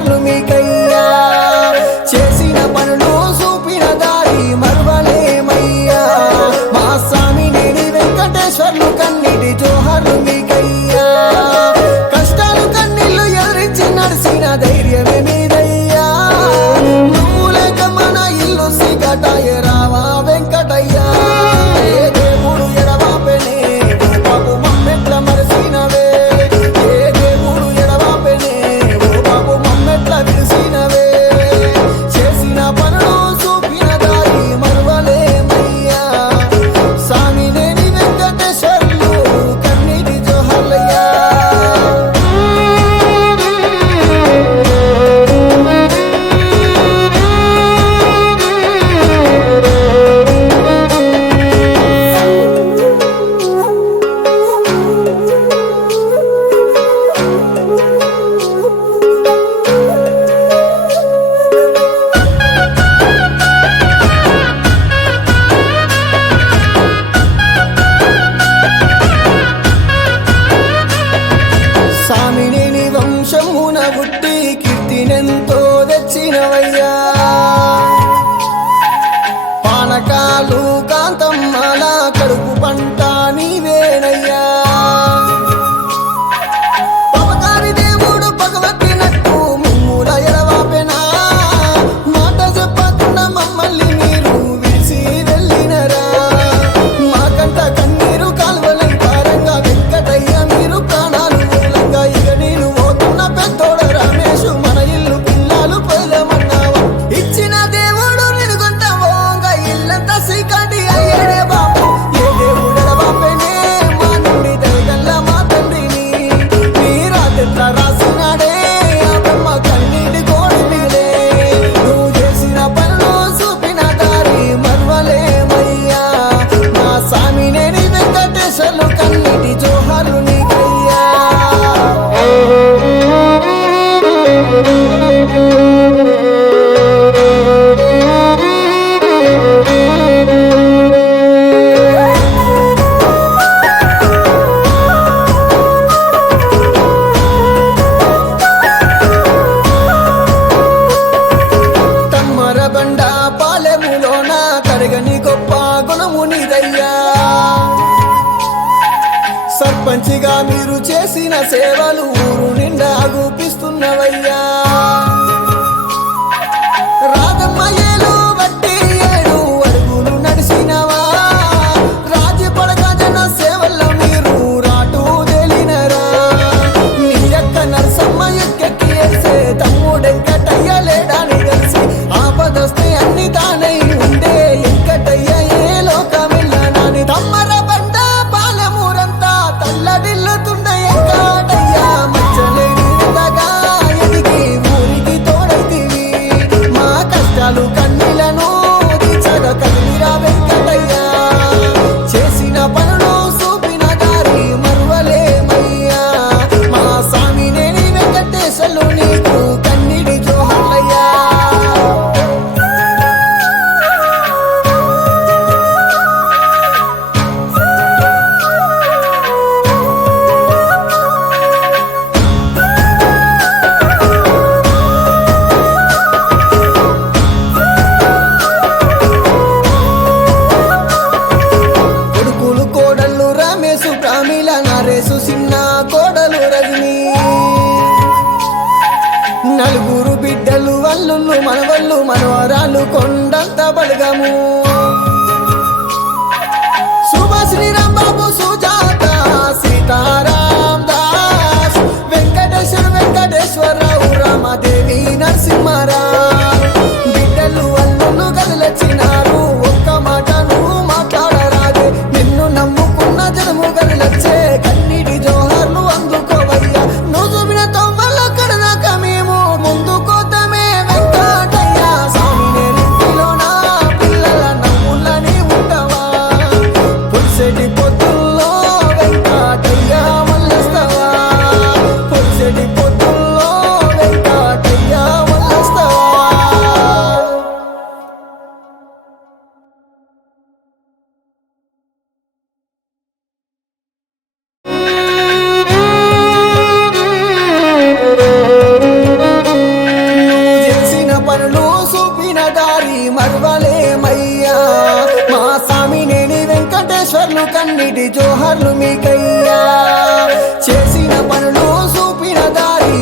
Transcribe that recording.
జోహర్లు మీకయ్యా చేసిన పనులు చూపిన దారి మరువలేమయ్యా మా స్వామి నేడి వెంకటేశ్వర్లు కన్నిటి జోహర్లు మీకయ్యా కష్టాలు కన్నీళ్లు ఎదిరించి నడిచిన ధైర్యమే మీదయ్యా నువ్వు లేక మన ఇల్లు సిగటాయ రావా వెంకటయ్యా ఏ దేవుడు ఎడబాపెనే ఓ బాబు మమ్మెట్ల మరసినవే ఏ దేవుడు ఎడబాపెనే ఓ బాబు మమ్మెట్ల విడిసినవే చేసిన పనులు చూపిన దారి మరువలేమయ్యా స్వామి నేని వెంకటేశ్వర్లు కన్నీటి జోహర్లయ్యా సామినేని వంశమున పుట్టి కీర్తినెంతో తెచ్చినవయ్యా పానకాలు కాంతమ్మల కడుపు పంట నీవేనయ్యా పవకారి దేవుడు పగవట్టినట్టు ముమ్ముల ఎడవాపెనా మాట చెప్పకుండా మమ్మల్ని మీరు విడిసి వెళ్ళినరా మాకంట కన్నీరు కాలువలై పారంగా వెంకటయ్య మీరు ప్రాణాలు మూలంగా ఇక నేను పోతున్న పెద్దోడ రమేషు మన ఇల్లు పిల్లలు పొలమన్నావా ఇచ్చిన దేవుడు నిలుగుంటావోగా ఇల్లంతా శ్రీకాంతి అయ్యేడే బాబు ఏ దేవుడెడ బాపెనే మా నుండి దయగల్ల మా తండ్రిని నీ రాత్రిట్ల రాసినాడే ఆ బొమ్మ కన్నీటి కోడి మిగిలే నువ్వు చేసిన పనులు చూపిన దారి మరువలేమయ్యా మా స్వామి నేని వెంకటేశ్వర్లు కన్నీటి జోహార్లు నీకయ్యా తమ్మరబండ పాలెములోన తరగని గొప్ప గుణము నీదయ్యా సర్పంచిగా మీరు చేసిన సేవలు ఊరు నిండా చూపిస్తున్నవయ్యా రాధమ్మ ఏలు వట్టి 7 అడుగులు నడిచినవా రాజీ పడక జన సేవల్లో మీరు రాటు తేలినరా నీ యొక్క నరసమ్మ ఎక్కెక్కి వేసే తమ్ముడెంకటయ్య లేడాని తెలిసి ఆపదొస్తే అన్ని తానై ఉండే ఎంకటయ్య ఏ లోకమిల్లనాని తమ్మర బండ పాలమూరంతా తల్లడిల్లుతుండ ఎంకటయ్య మచ్చలేని విధంగా ఎదిగి ఊరికి తోడైతివి మా కష్టాలు కన్నీలను తీర్చగ కదిలిరా వెంకటయ్య చేసిన పనులు చూపిన దారి మరువలేమయ్యా మా స్వామి నేని వెంకటేశ్వర్లు నీకు కన్నీటి జోహర్లయ్యా కొడుకులు కోడళ్ళు రమేశు ప్రామిల నరేసు చిన్న కోడలు రజని నలుగురు బిడ్డలు అల్లుళ్ళు మనవళ్ళు మనవరాలు కొండంత బలగము సుభాషిణి రాంబాబు సుజాత సీతారాం దాస్ వెంకటేశ్వరరావు రామదేవి నరసింహారావు బిడ్డలు అల్లుళ్ళు గదిలొచ్చినారు ఒక్క మాట నువ్వు మాట్లాడరాదే నిన్ను నమ్ముకున్న జనము గదిలొచ్చే కన్నీటి జోహార్లు అందుకోవయ్యా నువ్వు చూపిన తొవ్వల్లో కడదాక మేము ముందుకోతమే వెంకటయ్య స్వామి నేరింటిలోన పిల్లల నవ్వులని ఉంటావా పులిసెటి పొద్దుల్లో వెంకటయ్య మల్లెస్తావా పులిసెటి పొద్దుల్లో వెంకటయ్య మల్లెస్తావా జోహర్లు కన్నిటి జోహర్లు మీకయ్యా చేసిన పనులు చూపిన దారి